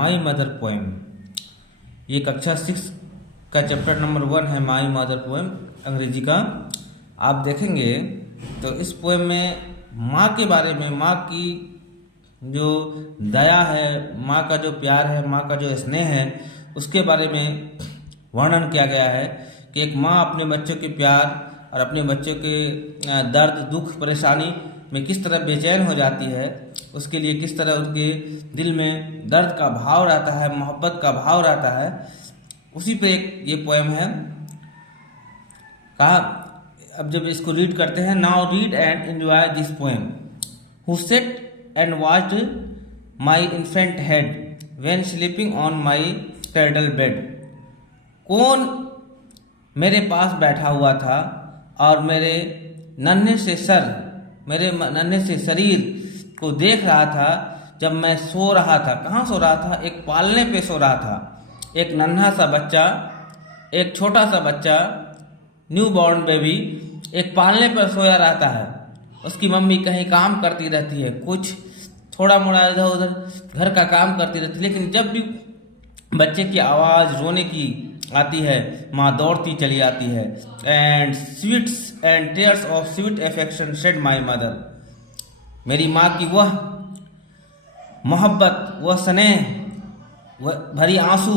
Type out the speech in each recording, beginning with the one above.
My mother poem. ये कक्षा 6 का चैप्टर नंबर 1 है, माई मदर पोएम अंग्रेजी का। आप देखेंगे तो इस पोएम में माँ के बारे में, माँ की जो दया है, माँ का जो प्यार है, माँ का जो स्नेह है, उसके बारे में वर्णन किया गया है कि एक माँ अपने बच्चों के प्यार और अपने बच्चों के दर्द, दुख, परेशानी में किस तरह बेचैन हो जाती है, उसके लिए किस तरह उसके दिल में दर्द का भाव रहता है, मोहब्बत का भाव रहता है। उसी पे एक ये पोएम है। कहा, अब जब इसको रीड करते हैं, now read and enjoy this poem. Who set and watched my infant head when sleeping on my cradle bed. कौन मेरे पास बैठा हुआ था और मेरे नन्हे से शरीर को देख रहा था जब मैं सो रहा था। कहाँ सो रहा था? एक पालने पे सो रहा था। एक नन्हा सा बच्चा, एक छोटा सा बच्चा, न्यू बॉर्न बेबी एक पालने पर सोया रहता है। उसकी मम्मी कहीं काम करती रहती है, कुछ थोड़ा मोड़ा इधर उधर घर का काम करती रहती है, लेकिन जब भी बच्चे की आवाज़ रोने की आती है, माँ दौड़ती चली आती है। And sweets and tears of sweet affection shed my mother. मेरी माँ की वह मोहब्बत, वह स्नेह, वह भरी आंसू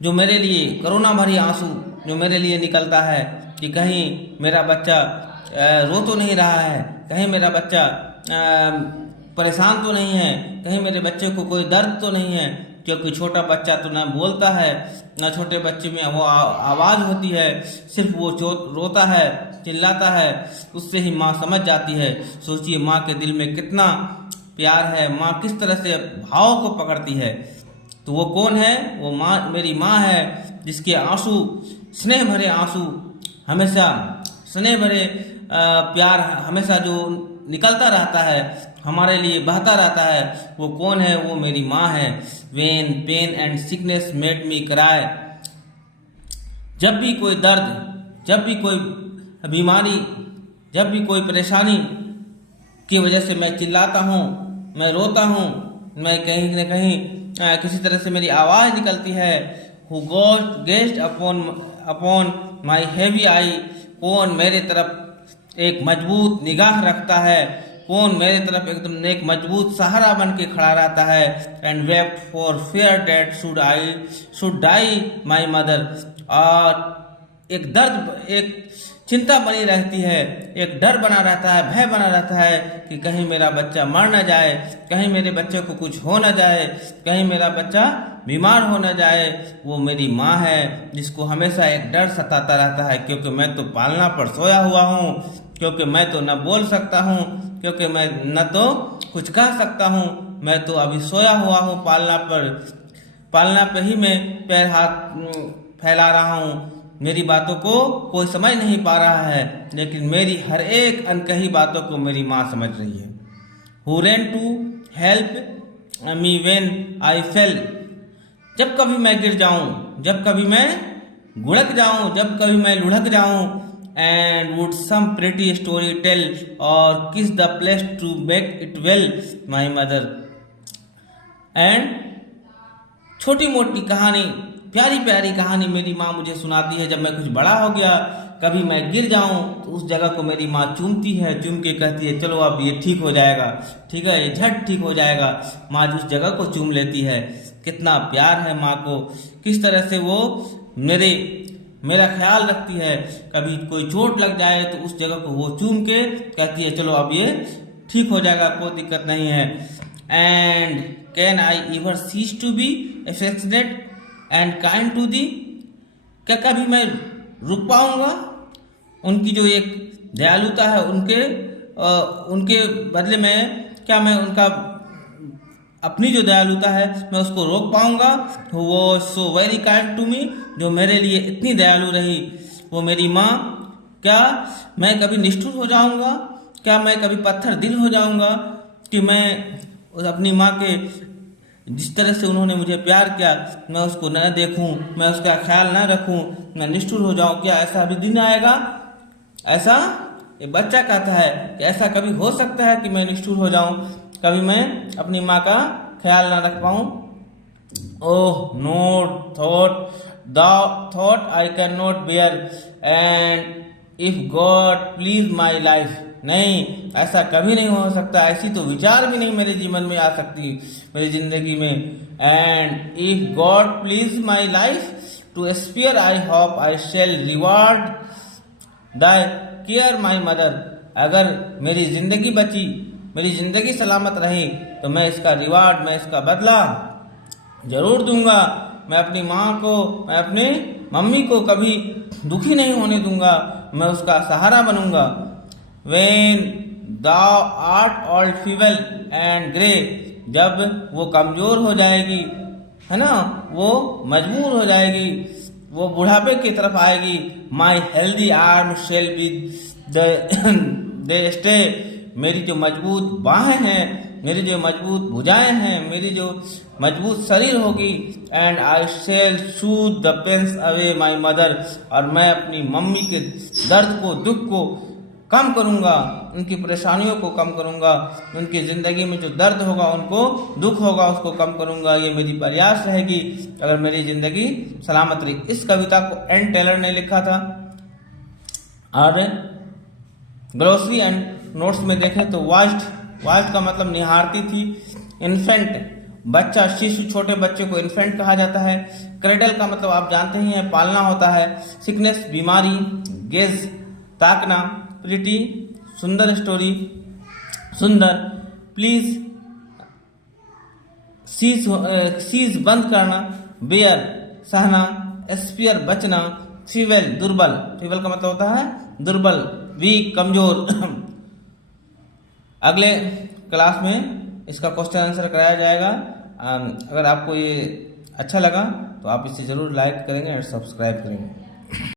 जो मेरे लिए, करुणा भरी आंसू जो मेरे लिए निकलता है कि कहीं मेरा बच्चा रो तो नहीं रहा है, कहीं मेरा बच्चा परेशान तो नहीं है, कहीं मेरे बच्चे को कोई दर्द तो नहीं है। क्योंकि छोटा बच्चा तो ना बोलता है, ना छोटे बच्चे में वो आवाज़ होती है, सिर्फ वो रोता है, चिल्लाता है, उससे ही माँ समझ जाती है। सोचिए माँ के दिल में कितना प्यार है, माँ किस तरह से भाव को पकड़ती है। तो वो कौन है? वो माँ, मेरी माँ है, जिसके आंसू, स्नेह भरे आंसू, हमेशा स्नेह भरे प्यार हमेशा जो निकलता रहता है, हमारे लिए बहता रहता है। वो कौन है? वो मेरी माँ है। When pain and sickness made me cry. जब भी कोई दर्द, जब भी कोई बीमारी, जब भी कोई परेशानी की वजह से मैं चिल्लाता हूँ, मैं रोता हूँ, मैं कहीं न कहीं किसी तरह से मेरी आवाज़ निकलती है। Who guest upon my heavy eye. कौन मेरे तरफ एक मजबूत निगाह रखता है, कौन मेरे तरफ एकदम एक मजबूत सहारा बन के खड़ा रहता है। And wept for fear that should die my mother. और एक दर्द, एक चिंता बनी रहती है, एक डर बना रहता है, भय बना रहता है कि कहीं मेरा बच्चा मर न जाए, कहीं मेरे बच्चे को कुछ हो न जाए, कहीं मेरा बच्चा बीमार हो न जाए। वो मेरी माँ है, जिसको हमेशा एक डर सताता रहता है, क्योंकि मैं तो पालना पर सोया हुआ हूँ, क्योंकि मैं तो न बोल सकता हूँ, क्योंकि मैं न तो कुछ कह सकता हूँ, मैं तो अभी सोया हुआ हूँ पालना पर ही मैं पैर हाथ फैला रहा हूँ। मेरी बातों को कोई समझ नहीं पा रहा है, लेकिन मेरी हर एक अनकही बातों को मेरी माँ समझ रही है। Who ran to help me when I fell। जब कभी मैं गिर जाऊं, जब कभी मैं गुड़क जाऊं, जब कभी मैं लुढ़क जाऊं। And would some pretty story tell or kiss the place to make it well, my mother। And छोटी मोटी कहानी, प्यारी प्यारी कहानी मेरी माँ मुझे सुनाती है। जब मैं कुछ बड़ा हो गया, कभी मैं गिर जाऊं, तो उस जगह को मेरी माँ चूमती है, चूम के कहती है चलो अब ये ठीक हो जाएगा, ठीक है, ये झट ठीक हो जाएगा। माँ उस जगह को चूम लेती है। कितना प्यार है माँ को, किस तरह से वो मेरा ख्याल रखती है। कभी कोई चोट लग जाए तो उस जगह को वो चूम के कहती है चलो अब ये ठीक हो जाएगा, कोई दिक्कत नहीं है। And can I ever cease to be affectionate and kind to thee. क्या कभी मैं रुक पाऊंगा? उनकी जो एक दयालुता है, उनके बदले में क्या मैं उनका अपनी जो दयालुता है मैं उसको रोक पाऊंगा? वो so very kind to me, जो मेरे लिए इतनी दयालु रही, वो मेरी माँ। क्या मैं कभी निष्ठुर हो जाऊंगा? क्या मैं कभी पत्थर दिल हो जाऊंगा कि मैं अपनी माँ के जिस तरह से उन्होंने मुझे प्यार किया मैं उसको न देखूं, मैं उसका ख्याल न रखूं, मैं निष्ठुर हो जाऊं? क्या ऐसा भी दिन आएगा? ऐसा ये बच्चा कहता है कि ऐसा कभी हो सकता है कि मैं निष्ठुर हो जाऊं, कभी मैं अपनी माँ का ख्याल ना रख पाऊं? Oh, no thought, thou thought I cannot bear, and if God please my life. नहीं, ऐसा कभी नहीं हो सकता, ऐसी तो विचार भी नहीं मेरे जीवन में आ सकती, मेरी जिंदगी में. And if God please my life to spare, I hope I shall reward thy care my mother. अगर मेरी जिंदगी बची, मेरी जिंदगी सलामत रही, तो मैं इसका रिवार्ड, मैं इसका बदला जरूर दूंगा. मैं अपनी माँ को, मैं अपने मम्मी को कभी दुखी नहीं होने दूंगा, मैं उसका सहारा बनूंगा. When thou art old, feeble and grey, जब वो कमजोर हो जाएगी, है ना, वो मजबूर हो जाएगी, वो बुढ़ापे की तरफ आएगी. My healthy arm shall be the stay. मेरी जो मजबूत बाहें हैं, मेरी जो मजबूत भुजाएं हैं, मेरी जो मजबूत शरीर होगी. And I shall soothe the pains away my mother, और मैं अपनी मम्मी के दर्द को, दुख को कम करूंगा, उनकी परेशानियों को कम करूंगा, उनकी ज़िंदगी में जो दर्द होगा, उनको दुख होगा, उसको कम करूंगा. ये मेरी प्रयास रहेगी अगर मेरी ज़िंदगी सलामत रही. इस कविता को एन टेलर ने लिखा था. और ग्लोसरी एंड नोट्स में देखें तो वास्ट का मतलब निहारती थी. इन्फेंट, बच्चा, शिशु, छोटे बच्चे को इन्फेंट कहा जाता है. क्रेडल का मतलब आप जानते ही हैं, पालना होता है. सिकनेस, बीमारी. गेज, ताकना. प्रिटी, सुंदर. स्टोरी, सुंदर. प्लीज, सीज, बंद करना. बेयर, सहना. स्पियर, बचना. फीवेल, दुर्बल. फीवेल का मतलब होता है दुर्बल, वीक, कमजोर. अगले क्लास में इसका क्वेश्चन आंसर कराया जाएगा. अगर आपको ये अच्छा लगा तो आप इसे ज़रूर लाइक करेंगे और सब्सक्राइब करेंगे.